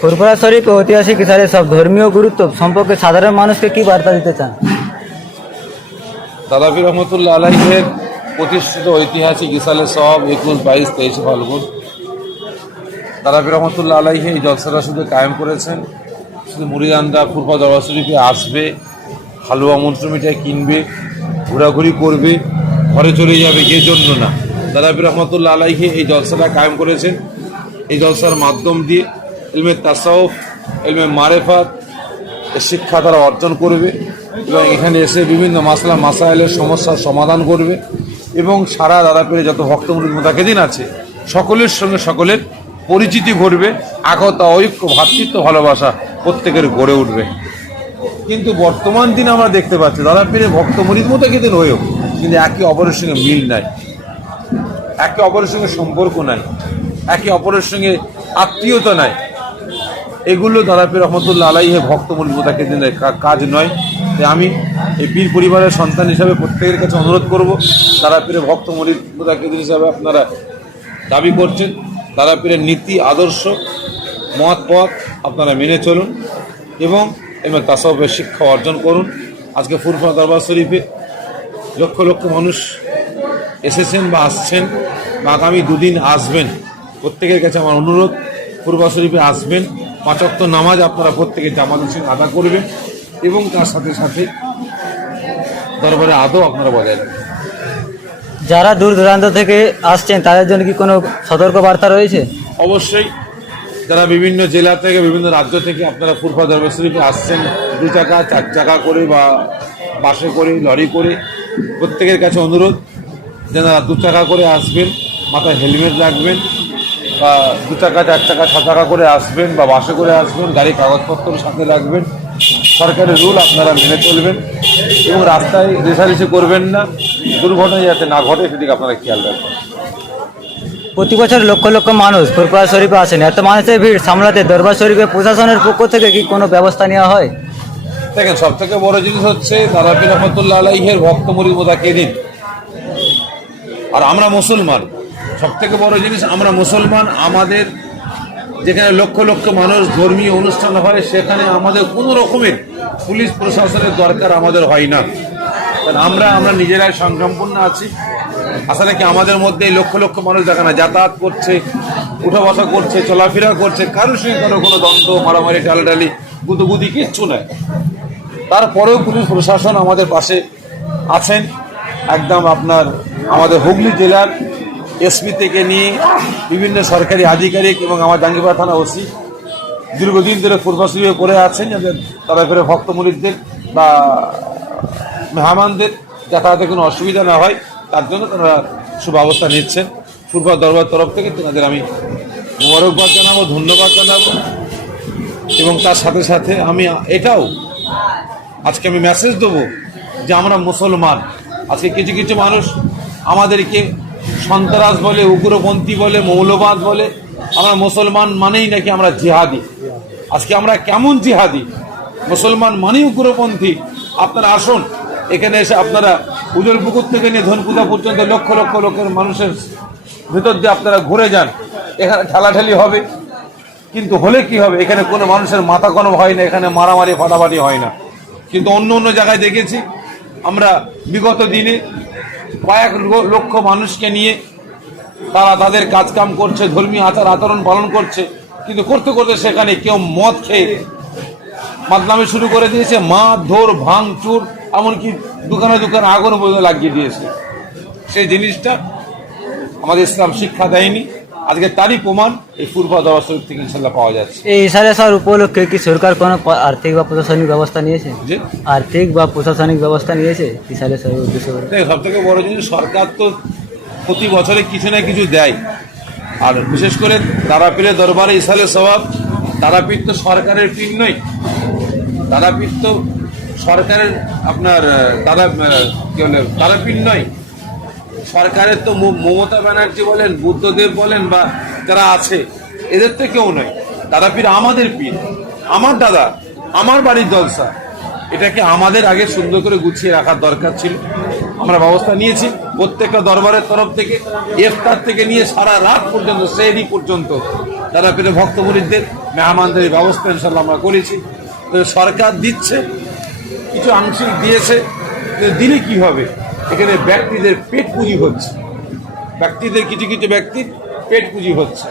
ফুরফুরা শরীফ ও ঐতিহাসিক ইসারের সব ধর্মীয় গুরুত্ব সম্পর্কে সাধারণ মানুষকে কি বার্তা দিতে চান? দাদা পীর রহমতুল্লাহ আলাইহের প্রতিষ্ঠিত ঐতিহাসিক ইসালে সব 21, 22, 23 ফাল্গুন দাদা পীর রহমতুল্লাহ আলাইহে এই জলসাটা শুধু কায়েম করেছেন। শুধু মুরিদানরা ফুরফুরা দরবার শরীফে আসবে, হালুয়া মন্ত্র মিঠাই কিনবে, ঘোরাঘুরি করবে, ঘরে চলে যাবে, এর জন্য না। দাদা পীর রহমতুল্লাহ আলাইহে এই জলসাটা কায়েম করেছেন। এই জলসার মাধ্যম দিয়ে ইলমে তাসাউফ, ইলমে মারেফাত শিক্ষা তারা অর্জন করবে এবং এখানে এসে বিভিন্ন মাসলা মাসাইলের সমস্যার সমাধান করবে এবং সারা দাদা পীরে যত ভক্ত মুরিদ মুতাকিদিন আছে সকলের সঙ্গে সকলের পরিচিতি ঘটবে, একতা, ঐক্য, ভ্রাতৃত্ব, ভালোবাসা প্রত্যেকের গড়ে উঠবে। কিন্তু বর্তমান দিনে আমরা দেখতে পাচ্ছি দাদা পীরে ভক্ত মুরিদ মুতাকিদিন হয়েও কিন্তু একে অপরের সঙ্গে মিল নাই, একে অপরের সঙ্গে সম্পর্ক নাই, একে অপরের সঙ্গে আত্মীয়তা নাই। এগুলো দাদা পীর রহমতুল্লাহ আলাইহে ভক্ত মুরিদ মুতাকিদিনের কাজ নয়। তাই আমি এই পীর পরিবারের সন্তান হিসাবে প্রত্যেকের কাছে অনুরোধ করব, দাদা পীরের ভক্ত মুরিদ মুতাকিদিন হিসাবে আপনারা দাবি করছেন, দাদা পীরের নীতি আদর্শ মত পথ আপনারা মেনে চলুন এবং এমন তাসাউফের শিক্ষা অর্জন করুন। আজকে ফুরফুরা দরবার শরীফে লক্ষ লক্ষ মানুষ এসেছেন বা আসছেন বা আগামী দুদিন আসবেন। প্রত্যেকের কাছে আমার অনুরোধ, ফুরফুরা শরীফে আসবেন, 5 ওয়াক্ত নামাজ আপনারা প্রত্যেকে জামাতের সঙ্গে আদা করবেন এবং তার সাথে সাথে দরবারে আদৌ আপনারা বজায় রাখবেন। যারা দূর দূরান্ত থেকে আসছেন তাদের জন্য কি কোনো সতর্ক বার্তা রয়েছে? অবশ্যই যারা বিভিন্ন জেলা থেকে বিভিন্ন রাজ্য থেকে আপনারা ফুরফুরা দরবার শরীফে আসছেন 2 চাকা 4 চাকা করে বা বাসে করে লরি করে, প্রত্যেকের কাছে অনুরোধ যারা 2 চাকা করে আসবেন মাথায় হেলমেট রাখবেন, বা 2 চাকা 4 চাকা 6 চাকা করে আসবেন বা বাসে করে আসবেন, গাড়ির কাগজপত্র সাথে রাখবেন, সরকারের রুল আপনারা মেনে চলবেন এবং রাস্তায় রেষারেষি করবেন না, দুর্ঘটনা যাতে না ঘটে সেদিকে আপনারা খেয়াল রাখবেন। প্রতি বছর লক্ষ লক্ষ মানুষ ফুরফুরা শরীফে আসেন, এত মানুষের ভিড় সামলাতে দরবার শরীফে প্রশাসনের পক্ষ থেকে কি কোনো ব্যবস্থা নেওয়া হয়? দেখেন, সব থেকে বড় জিনিস হচ্ছে দাদা পীর রহমতুল্লাহ আলাইহের ভক্ত মুরিদ মুতাকিদিন আর আমরা মুসলমান। সব থেকে বড় জিনিস আমরা মুসলমান, আমাদের যেখানে লক্ষ লক্ষ মানুষ ধর্মীয় অনুষ্ঠান হয় সেখানে আমাদের কোনো রকমের পুলিশ প্রশাসনের দরকার আমাদের হয় না। কারণ আমরা নিজেরাই সংযমপূর্ণ আছি। আসলে কি আমাদের মধ্যে লক্ষ লক্ষ মানুষ দেখা না যাতায়াত করছে, উঠা বসা করছে, চলাফেরা করছে, কারোর সঙ্গে কারো কোনো দ্বন্দ্ব, মারামারি, টালাটালি, গুদুগুদি কিচ্ছু নাই। তারপরেও পুলিশ প্রশাসন আমাদের পাশে আছেন। একদম আপনার আমাদের হুগলি জেলার এসপি থেকে নিয়ে বিভিন্ন সরকারি আধিকারিক এবং আমার জাঙ্গিপাড়া থানা ওসি দীর্ঘদিন ধরে ফুরফুরা শরীফে পড়ে আছেন, যাতে তারা করে ভক্ত মুরিদদের বা মেহমানদের যাতায়াতে কোনো অসুবিধা না হয় তার জন্য তারা সুব্যবস্থা নিচ্ছেন। ফুরফুরা দরবার তরফ থেকে তাদের আমি মোবারকবাদ জানাবো, ধন্যবাদ জানাবো এবং তার সাথে সাথে আমি এটাও আজকে আমি মেসেজ দেবো যে আমরা মুসলমান। আজকে কিছু কিছু মানুষ আমাদেরকে সন্ত্রাস বলে, উগ্রপন্থী বলে, মৌলবাদ বলে। আমরা মুসলমান মানেই নাকি আমরা জিহাদি। আজকে আমরা কেমন জিহাদি? মুসলমান মানেই উগ্রপন্থী? আপনারা আসুন, এখানে এসে আপনারা উজল পুকুর থেকে নিয়ে ধনকুদা পর্যন্ত লক্ষ লক্ষ লোকের মানুষের ভেতর দিয়ে আপনারা ঘুরে যান। এখানে ঠেলাঠেলি হবে, কিন্তু হলে কি হবে? এখানে কোনো মানুষের মাথা কোনো হয় না, এখানে মারামারি ফাটাফাটি হয় না। কিন্তু অন্য অন্য জায়গায় দেখেছি আমরা বিগত দিনে কয়েক লক্ষ মানুষকে নিয়ে তারা তাদের কাজকাম করছে, ধর্মীয় আচার আচরণ পালন করছে, কিন্তু করতে করতে সেখানে কেউ মদ খেয়ে মাতলামি শুরু করে দিয়েছে, মারধর, ভাঙচুর, এমনকি দোকানে দোকানে আগুন পর্যন্ত লাগিয়ে দিয়েছে। সেই জিনিসটা আমাদের ইসলাম শিক্ষা দেয়নি। আজকে তারই প্রমাণ এই ফুরফুরা দরবার শরীফ থেকে ইনশাল্লাহ পাওয়া যাচ্ছে। এই ইশারে সর উপলক্ষে কি সরকার কোনো আর্থিক বা প্রশাসনিক ব্যবস্থা নিয়েছে? যে আর্থিক বা প্রশাসনিক ব্যবস্থা নিয়েছে ইশারে সরের উদ্দেশ্য করে? সব থেকে বড় জিনিস, সরকার তো প্রতি বছরে কিছু না কিছু দেয়। আর বিশেষ করে তারাপীরের দরবারে ইসালে সওয়াব, তারাপীর তো সরকারের পীর নয়, তারাপীর তো সরকারের আপনার কি বলে তারাপীর নয়। সরকারের তো মমতা ব্যানার্জি বলেন, বুদ্ধদেব বলেন বা যারা আছে, এদের তো কেউ নয়। তারাপীর আমাদের পীর, আমার দাদা, আমার বাড়ির জলসা। এটাকে আমাদের আগে সুন্দর করে গুছিয়ে রাখার দরকার ছিল। আমরা ব্যবস্থা নিয়েছি। প্রত্যেকটা দরবারের তরফ থেকে ইফতার থেকে নিয়ে সারা রাত পর্যন্ত সেহরি পর্যন্ত তারা পেলে ভক্ত মুরিদদের মেহমানদের ব্যবস্থা ইনশাল্লাহ আমরা করেছি। তো সরকার দিচ্ছে, কিছু আংশিক দিয়েছে, দিলে কি হবে, এখানে ব্যক্তিদের পেট পুঁজি হচ্ছে, ব্যক্তিদের কিছু কিছু ব্যক্তির পেট পুঁজি হচ্ছে।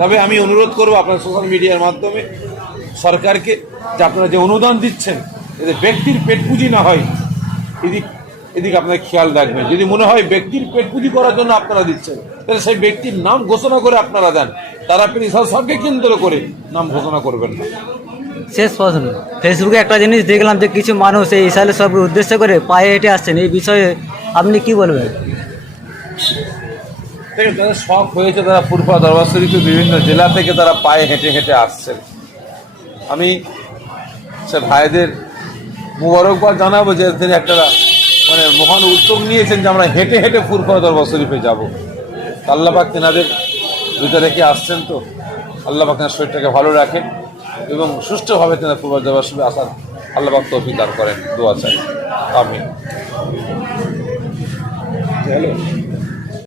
তবে আমি অনুরোধ করবো আপনার সোশ্যাল মিডিয়ার মাধ্যমে সরকারকে, যে আপনারা যে অনুদান দিচ্ছেন যাতে ব্যক্তির পেট পুঁজি না হয়, এদিকে আপনার খেয়াল রাখবেন। যদি মনে হয় ব্যক্তির পেট পুঁজি করার জন্য আপনারা দিচ্ছেন, তাহলে সেই ব্যক্তির নাম ঘোষণা করে আপনারা দেন। তারা সবকে কেন্দ্র করে নাম ঘোষণা করবেন না। শেষ প্রশ্ন, ফেসবুকে একটা জিনিস দেখলাম যে কিছু মানুষ এই ইসরায়েল সবকে উদ্দেশ্য করে পায়ে হেঁটে আসছেন, এই বিষয়ে আপনি কি বলবেন? ঠিক আছে, তাদের শখ হয়েছে, তারা ফুরফুরা দরবার শরীফে বিভিন্ন জেলা থেকে তারা পায়ে হেঁটে হেঁটে আসছেন। আমি সে ভাইদের মুবারকবাদ জানাবো যে তিনি একটা মানে মহান উদ্যোগ নিয়েছেন যে আমরা হেঁটে হেঁটে ফুরফুরা দরবার শরীফে যাবো। আল্লাহ পাক তেনাদের দুইটা রেখে আসছেন, তো আল্লাহ পাক তেনার শরীরটাকে ভালো রাখেন এবং সুষ্ঠুভাবে তেনার ফুরফুরা দরবার শরীফে আসার আল্লাহ পাক তৌফিক দান করেন। দোয়া চাই, আমিন।